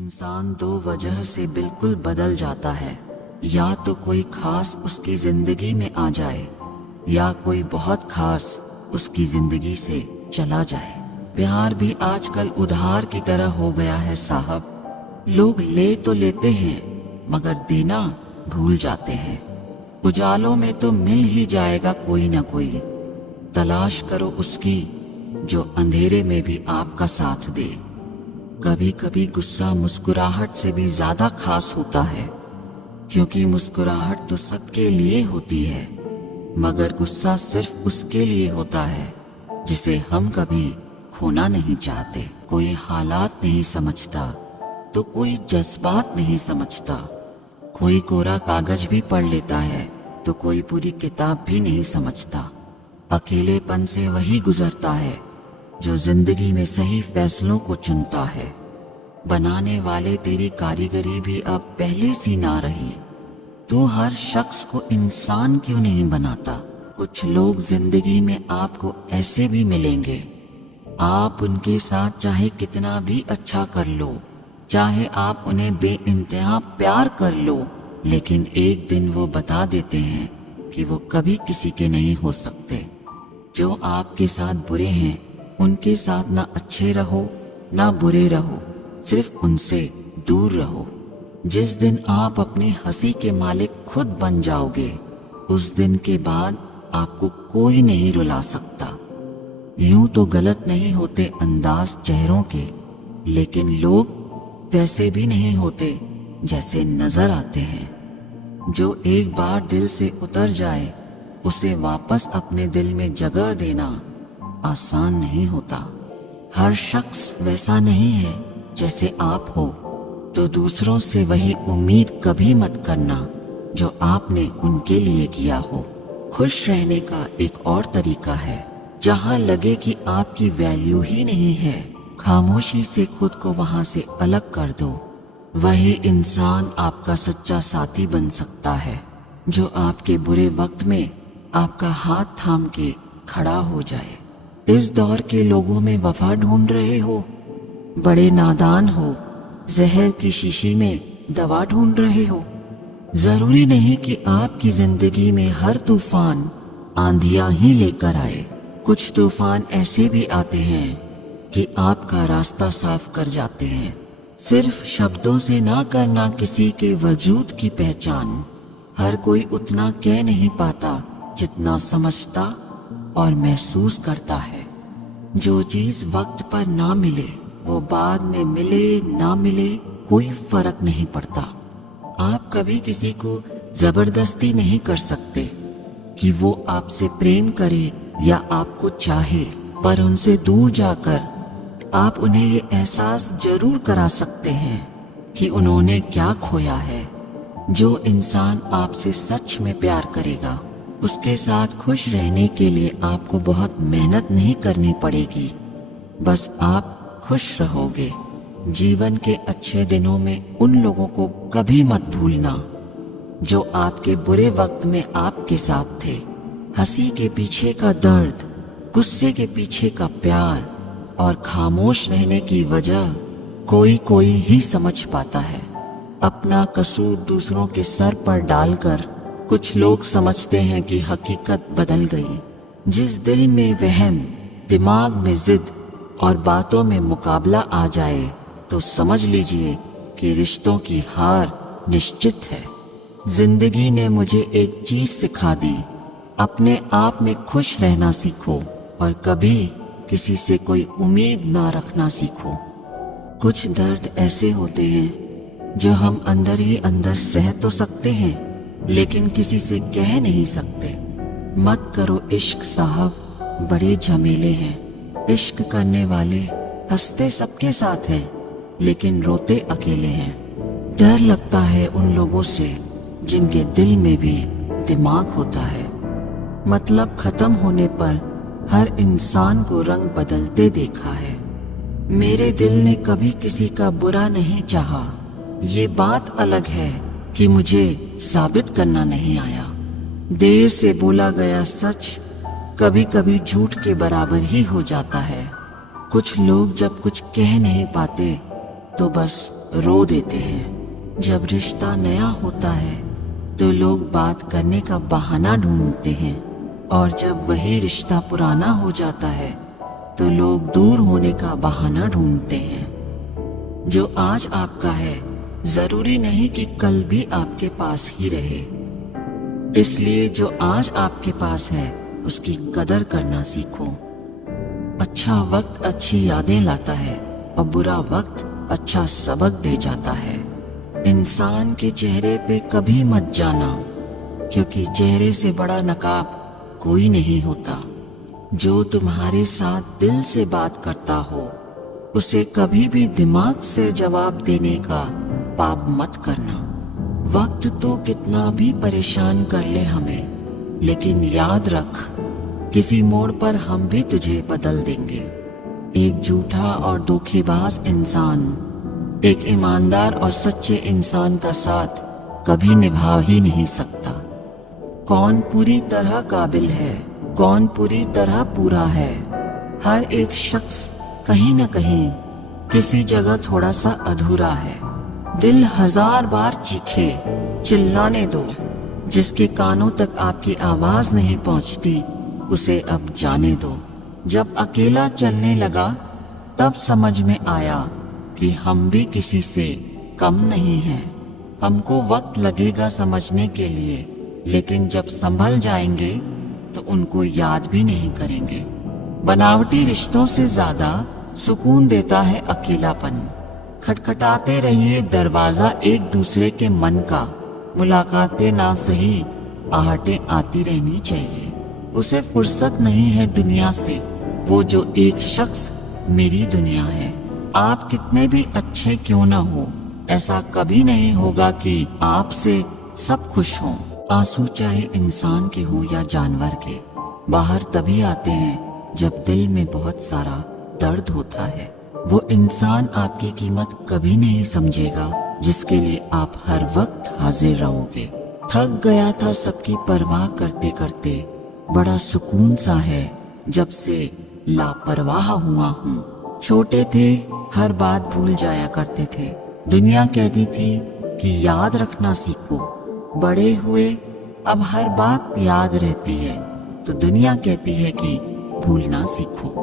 इंसान दो वजह से बिल्कुल बदल जाता है। या तो कोई खास उसकी जिंदगी में आ जाए या कोई बहुत खास उसकी जिंदगी से चला जाए। प्यार भी आजकल उधार की तरह हो गया है साहब। लोग ले तो लेते हैं मगर देना भूल जाते हैं। उजालों में तो मिल ही जाएगा कोई ना कोई, तलाश करो उसकी जो अंधेरे में भी आपका साथ दे। कभी कभी गुस्सा मुस्कुराहट से भी ज्यादा खास होता है, क्योंकि मुस्कुराहट तो सबके लिए होती है, मगर गुस्सा सिर्फ उसके लिए होता है जिसे हम कभी खोना नहीं चाहते। कोई हालात नहीं समझता तो कोई जज्बात नहीं समझता। कोई कोरा कागज भी पढ़ लेता है तो कोई पूरी किताब भी नहीं समझता। अकेलेपन से वही गुजरता है जो जिंदगी में सही फैसलों को चुनता है। बनाने वाले तेरी कारीगरी भी अब पहले सी ना रही। तू हर शख्स को इंसान क्यों नहीं बनाता? कुछ लोग जिंदगी में आपको ऐसे भी मिलेंगे, आप उनके साथ चाहे कितना भी अच्छा कर लो, चाहे आप उन्हें बेइंतहा प्यार कर लो, लेकिन एक दिन वो बता देते हैं कि वो कभी किसी के नहीं हो सकते। जो आपके साथ बुरे हैं उनके साथ ना अच्छे रहो ना बुरे रहो, सिर्फ उनसे दूर रहो। जिस दिन आप अपनी हंसी के मालिक खुद बन जाओगे, उस दिन के बाद आपको कोई नहीं रुला सकता। यूं तो गलत नहीं होते अंदाज चेहरों के, लेकिन लोग वैसे भी नहीं होते जैसे नजर आते हैं। जो एक बार दिल से उतर जाए उसे वापस अपने दिल में जगह देना आसान नहीं होता। हर शख्स वैसा नहीं है जैसे आप हो, तो दूसरों से वही उम्मीद कभी मत करना जो आपने उनके लिए किया हो। खुश रहने का एक और तरीका है, जहां लगे कि आपकी वैल्यू ही नहीं है, खामोशी से खुद को वहां से अलग कर दो। वही इंसान आपका सच्चा साथी बन सकता है, जो आपके बुरे वक्त में आपका हाथ थाम के खड़ा हो जाए। इस दौर के लोगों में वफा ढूंढ रहे हो, बड़े नादान हो, जहर की शीशी में दवा ढूंढ रहे हो। जरूरी नहीं कि आपकी जिंदगी में हर तूफान आंधियां ही लेकर आए। कुछ तूफान ऐसे भी आते हैं कि आपका रास्ता साफ कर जाते हैं। सिर्फ शब्दों से ना करना किसी के वजूद की पहचान। हर कोई उतना कह नहीं पाता जितना समझता और महसूस करता है। जो चीज वक्त पर ना मिले वो बाद में मिले ना मिले कोई फर्क नहीं पड़ता। आप कभी किसी को जबरदस्ती नहीं कर सकते कि वो आपसे प्रेम करे या आपको चाहे, पर उनसे दूर जाकर आप उन्हें ये एहसास जरूर करा सकते हैं कि उन्होंने क्या खोया है। जो इंसान आपसे सच में प्यार करेगा, उसके साथ खुश रहने के लिए आपको बहुत मेहनत नहीं करनी पड़ेगी, बस आप खुश रहोगे। जीवन के अच्छे दिनों में उन लोगों को कभी मत भूलना जो आपके बुरे वक्त में आपके साथ थे। हंसी के पीछे का दर्द, गुस्से के पीछे का प्यार और खामोश रहने की वजह कोई कोई ही समझ पाता है। अपना कसूर दूसरों के सर पर डालकर कुछ लोग समझते हैं कि हकीकत बदल गई। जिस दिल में वहम, दिमाग में जिद और बातों में मुकाबला आ जाए तो समझ लीजिए कि रिश्तों की हार निश्चित है। जिंदगी ने मुझे एक चीज सिखा दी, अपने आप में खुश रहना सीखो और कभी किसी से कोई उम्मीद ना रखना सीखो। कुछ दर्द ऐसे होते हैं जो हम अंदर ही अंदर सह तो सकते हैं, लेकिन किसी से कह नहीं सकते। मत करो इश्क साहब, बड़े झमेले हैं। इश्क करने वाले हंसते सबके साथ हैं, लेकिन रोते अकेले हैं। डर लगता है उन लोगों से जिनके दिल में भी दिमाग होता है। मतलब खत्म होने पर हर इंसान को रंग बदलते देखा है। मेरे दिल ने कभी किसी का बुरा नहीं चाहा, ये बात अलग है कि मुझे साबित करना नहीं आया। देर से बोला गया सच कभी कभी झूठ के बराबर ही हो जाता है। कुछ लोग जब कुछ कह नहीं पाते तो बस रो देते हैं। जब रिश्ता नया होता है तो लोग बात करने का बहाना ढूंढते हैं, और जब वही रिश्ता पुराना हो जाता है तो लोग दूर होने का बहाना ढूंढते हैं। जो आज आपका है जरूरी नहीं कि कल भी आपके पास ही रहे, इसलिए जो आज आपके पास है उसकी कदर करना सीखो। अच्छा वक्त अच्छी यादें लाता है और बुरा वक्त अच्छा सबक दे जाता है। इंसान के चेहरे पे कभी मत जाना, क्योंकि चेहरे से बड़ा नकाब कोई नहीं होता। जो तुम्हारे साथ दिल से बात करता हो उसे कभी भी दिमाग से जवाब देने का पाप मत करना। वक्त तो कितना भी परेशान कर ले हमें, लेकिन याद रख किसी मोड़ पर हम भी तुझे बदल देंगे। एक झूठा और धोखेबाज इंसान एक ईमानदार और सच्चे इंसान का साथ कभी निभा ही नहीं सकता। कौन पूरी तरह काबिल है, कौन पूरी तरह पूरा है। हर एक शख्स कहीं न कहीं किसी जगह थोड़ा सा अधूरा है। दिल 1000 बार चीखे, चिल्लाने दो। जिसके कानों तक आपकी आवाज नहीं पहुंचती उसे अब जाने दो। जब अकेला चलने लगा तब समझ में आया कि हम भी किसी से कम नहीं हैं। हमको वक्त लगेगा समझने के लिए, लेकिन जब संभल जाएंगे तो उनको याद भी नहीं करेंगे। बनावटी रिश्तों से ज्यादा सुकून देता है अकेलापन। खटखटाते रहिए दरवाजा एक दूसरे के मन का। मुलाकातें ना सही, आहटें आती रहनी चाहिए। उसे फुर्सत नहीं है दुनिया से, वो जो एक शख्स मेरी दुनिया है। आप कितने भी अच्छे क्यों ना हो, ऐसा कभी नहीं होगा कि आपसे सब खुश हों। आंसू चाहे इंसान के हो या जानवर के, बाहर तभी आते हैं जब दिल में बहुत सारा दर्द होता है। वो इंसान आपकी कीमत कभी नहीं समझेगा जिसके लिए आप हर वक्त हाजिर रहोगे। थक गया था सबकी परवाह करते करते, बड़ा सुकून सा है जब से लापरवाह हुआ हूँ। छोटे थे हर बात भूल जाया करते थे। दुनिया कहती थी कि याद रखना सीखो। बड़े हुए अब हर बात याद रहती है तो दुनिया कहती है कि भूलना सीखो।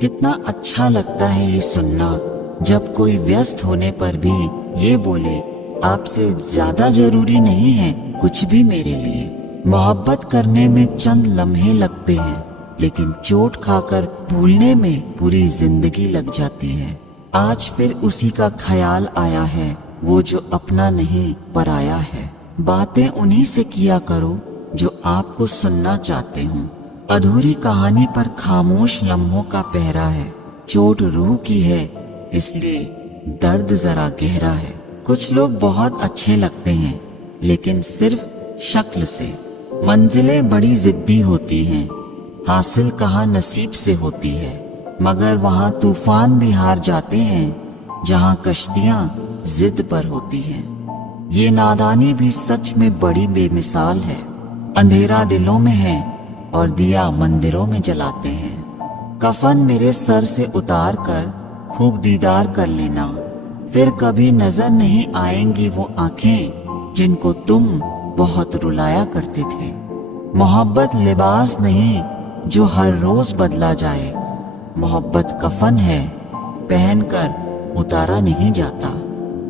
कितना अच्छा लगता है ये सुनना जब कोई व्यस्त होने पर भी ये बोले, आपसे ज्यादा जरूरी नहीं है कुछ भी मेरे लिए। मोहब्बत करने में चंद लम्हे लगते हैं, लेकिन चोट खाकर भूलने में पूरी जिंदगी लग जाती है। आज फिर उसी का ख्याल आया है, वो जो अपना नहीं पराया है। बातें उन्हीं से किया करो जो आपको सुनना चाहते हूँ। अधूरी कहानी पर खामोश लम्हों का पहरा है। चोट रूह की है, इसलिए दर्द जरा गहरा है। कुछ लोग बहुत अच्छे लगते हैं, लेकिन सिर्फ शक्ल से। मंजिलें बड़ी जिद्दी होती हैं, हासिल कहाँ नसीब से होती है। मगर वहाँ तूफान भी हार जाते हैं जहाँ कश्तियाँ जिद पर होती हैं। ये नादानी भी सच में बड़ी बेमिसाल है। अंधेरा दिलों में है और दिया मंदिरों में जलाते हैं। कफन मेरे सर से उतार कर खूब दीदार कर लेना, फिर कभी नजर नहीं आएंगी वो आंखें जिनको तुम बहुत रुलाया करते थे। मोहब्बत लिबास नहीं जो हर रोज बदला जाए। मोहब्बत कफन है, पहनकर उतारा नहीं जाता।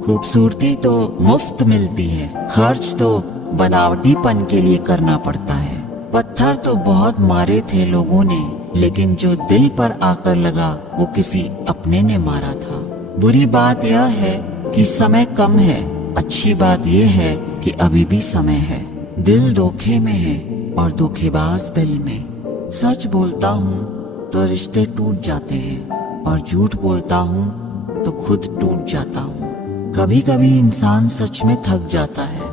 खूबसूरती तो मुफ्त मिलती है, खर्च तो बनावटीपन के लिए करना पड़ता है। पत्थर तो बहुत मारे थे लोगों ने, लेकिन जो दिल पर आकर लगा वो किसी अपने ने मारा था। बुरी बात यह है कि समय कम है, अच्छी बात यह है कि अभी भी समय है। दिल धोखे में है और धोखेबाज दिल में। सच बोलता हूँ तो रिश्ते टूट जाते हैं, और झूठ बोलता हूँ तो खुद टूट जाता हूँ। कभी कभी इंसान सच में थक जाता है।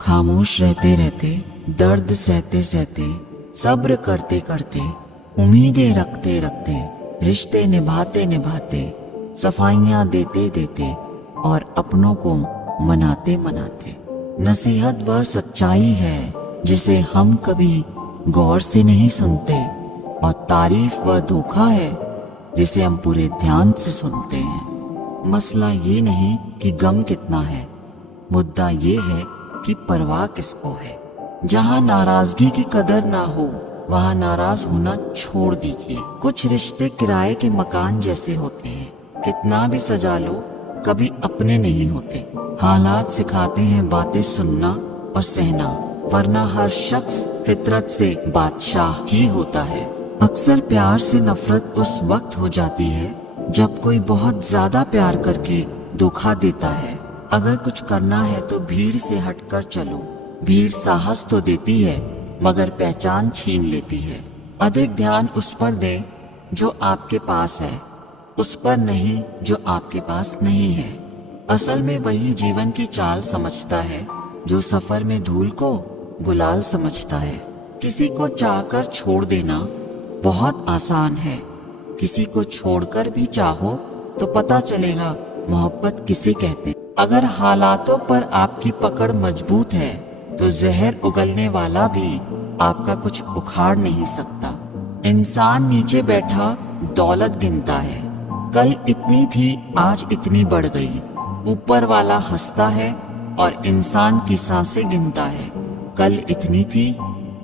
खामोश रहते रहते, दर्द सहते सहते, सब्र करते करते, उम्मीदें रखते रखते, रिश्ते निभाते निभाते, सफाइयाँ देते देते और अपनों को मनाते मनाते। नसीहत वह सच्चाई है जिसे हम कभी गौर से नहीं सुनते, और तारीफ वह धोखा है जिसे हम पूरे ध्यान से सुनते हैं। मसला ये नहीं कि गम कितना है, मुद्दा ये है कि परवाह किसको है। जहाँ नाराजगी की कदर ना हो वहाँ नाराज होना छोड़ दीजिए। कुछ रिश्ते किराए के मकान जैसे होते हैं, कितना भी सजा लो कभी अपने नहीं होते। हालात सिखाते हैं बातें सुनना और सहना, वरना हर शख्स फितरत से बादशाह ही होता है। अक्सर प्यार से नफरत उस वक्त हो जाती है जब कोई बहुत ज्यादा प्यार करके धोखा देता है। अगर कुछ करना है तो भीड़ से हटकर चलो। भीड़ साहस तो देती है मगर पहचान छीन लेती है। अधिक ध्यान उस पर दें जो आपके पास है, उस पर नहीं जो आपके पास नहीं है। असल में वही जीवन की चाल समझता है जो सफर में धूल को गुलाल समझता है। किसी को चाहकर छोड़ देना बहुत आसान है, किसी को छोड़कर भी चाहो तो पता चलेगा मोहब्बत किसे कहते हैं। अगर हालातों पर आपकी पकड़ मजबूत है तो जहर उगलने वाला भी आपका कुछ उखाड़ नहीं सकता। इंसान नीचे बैठा दौलत गिनता है, कल इतनी थी आज इतनी बढ़ गई। ऊपर वाला हंसता है और इंसान की सांसें गिनता है, कल इतनी थी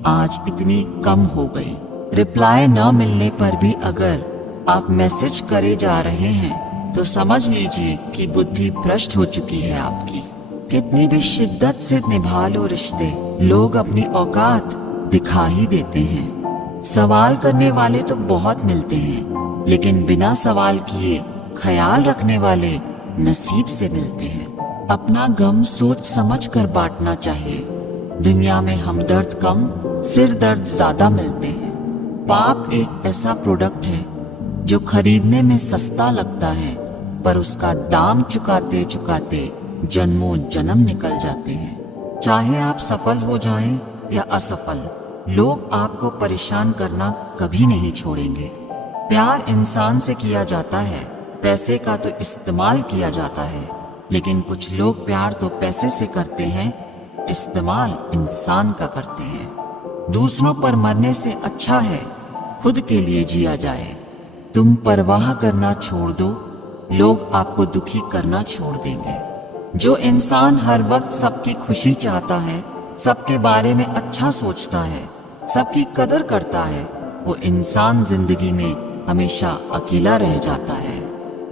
आज इतनी कम हो गई। रिप्लाई न मिलने पर भी अगर आप मैसेज करे जा रहे हैं तो समझ लीजिए कि बुद्धि भ्रष्ट हो चुकी है आपकी। कितनी भी शिद्दत से निभा लो रिश्ते, लोग अपनी औकात दिखा ही देते हैं। सवाल करने वाले तो बहुत मिलते हैं, लेकिन बिना सवाल किए ख्याल रखने वाले नसीब से मिलते हैं। अपना गम सोच समझ कर बांटना चाहिए। दुनिया में हमदर्द कम, सिर दर्द ज्यादा मिलते हैं। पाप एक ऐसा प्रोडक्ट है जो खरीदने में सस्ता लगता है, पर उसका दाम चुकाते चुकाते जन्मों जन्म निकल जाते हैं। चाहे आप सफल हो जाएं या असफल, लोग आपको परेशान करना कभी नहीं छोड़ेंगे। प्यार इंसान से किया जाता है, पैसे का तो इस्तेमाल किया जाता है। लेकिन कुछ लोग प्यार तो पैसे से करते हैं, इस्तेमाल इंसान का करते हैं। दूसरों पर मरने से अच्छा है खुद के लिए जिया जाए। तुम परवाह करना छोड़ दो, लोग आपको दुखी करना छोड़ देंगे। जो इंसान हर वक्त सबकी खुशी चाहता है, सबके बारे में अच्छा सोचता है, सबकी कदर करता है, वो इंसान जिंदगी में हमेशा अकेला रह जाता है।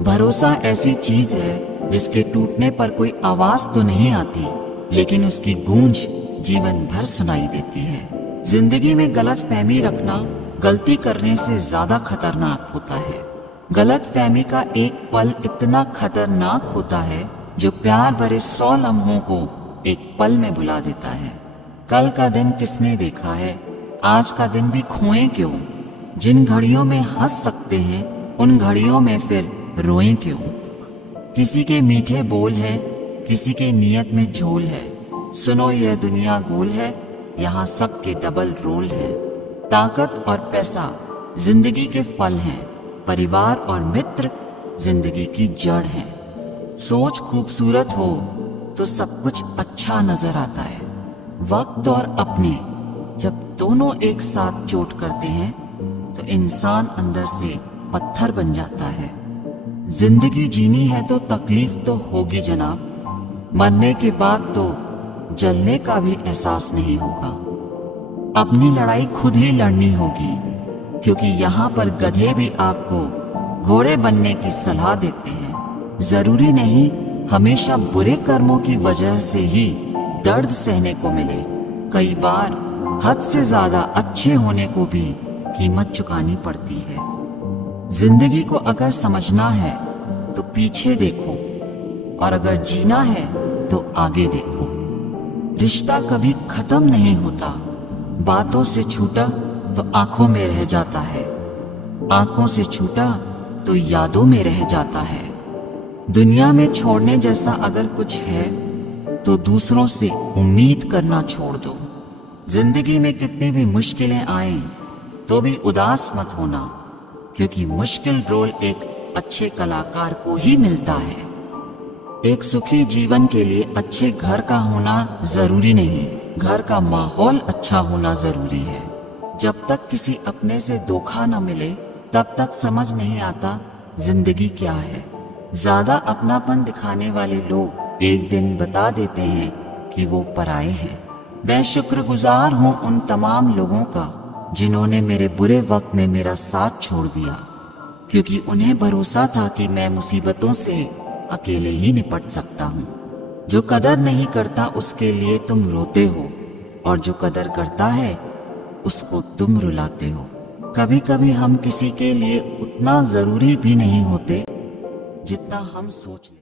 भरोसा ऐसी चीज है जिसके टूटने पर कोई आवाज तो नहीं आती, लेकिन उसकी गूंज जीवन भर सुनाई देती है। जिंदगी में गलत फहमी रखना गलती करने से ज्यादा खतरनाक होता है। गलत फहमी का एक पल इतना खतरनाक होता है जो प्यार भरे 100 लम्हों को एक पल में भुला देता है। कल का दिन किसने देखा है, आज का दिन भी खोएं क्यों। जिन घड़ियों में हंस सकते हैं उन घड़ियों में फिर रोएं क्यों। किसी के मीठे बोल है, किसी के नियत में झोल है। सुनो यह दुनिया गोल है, यहाँ सबके डबल रोल है। ताकत और पैसा जिंदगी के फल हैं, परिवार और मित्र जिंदगी की जड़ है। सोच खूबसूरत हो तो सब कुछ अच्छा नजर आता है। वक्त और अपने जब दोनों एक साथ चोट करते हैं तो इंसान अंदर से पत्थर बन जाता है। जिंदगी जीनी है तो तकलीफ तो होगी जनाब, मरने के बाद तो जलने का भी एहसास नहीं होगा। अपनी लड़ाई खुद ही लड़नी होगी, क्योंकि यहाँ पर गधे भी आपको घोड़े बनने की सलाह देते हैं। जरूरी नहीं हमेशा बुरे कर्मों की वजह से ही दर्द सहने को मिले। कई बार हद से ज्यादा अच्छे होने को भी कीमत चुकानी पड़ती है। जिंदगी को अगर समझना है तो पीछे देखो, और अगर जीना है तो आगे देखो। रिश्ता कभी खत्म नहीं होता, बातों से छूटा तो आंखों में रह जाता है, आंखों से छूटा तो यादों में रह जाता है। दुनिया में छोड़ने जैसा अगर कुछ है तो दूसरों से उम्मीद करना छोड़ दो। जिंदगी में कितनी भी मुश्किलें आए तो भी उदास मत होना, क्योंकि मुश्किल रोल एक अच्छे कलाकार को ही मिलता है। एक सुखी जीवन के लिए अच्छे घर का होना जरूरी नहीं, घर का माहौल अच्छा होना जरूरी है। जब तक किसी अपने से धोखा न मिले तब तक समझ नहीं आता जिंदगी क्या है। ज्यादा अपनापन दिखाने वाले लोग एक दिन बता देते हैं कि वो पराये हैं। मैं शुक्रगुजार हूँ उन तमाम लोगों का जिन्होंने मेरे बुरे वक्त में मेरा साथ छोड़ दिया, क्योंकि उन्हें भरोसा था कि मैं मुसीबतों से अकेले ही निपट सकता हूँ। जो कदर नहीं करता उसके लिए तुम रोते हो, और जो कदर करता है उसको तुम रुलाते हो। कभी कभी हम किसी के लिए उतना जरूरी भी नहीं होते जितना हम सोच लेते।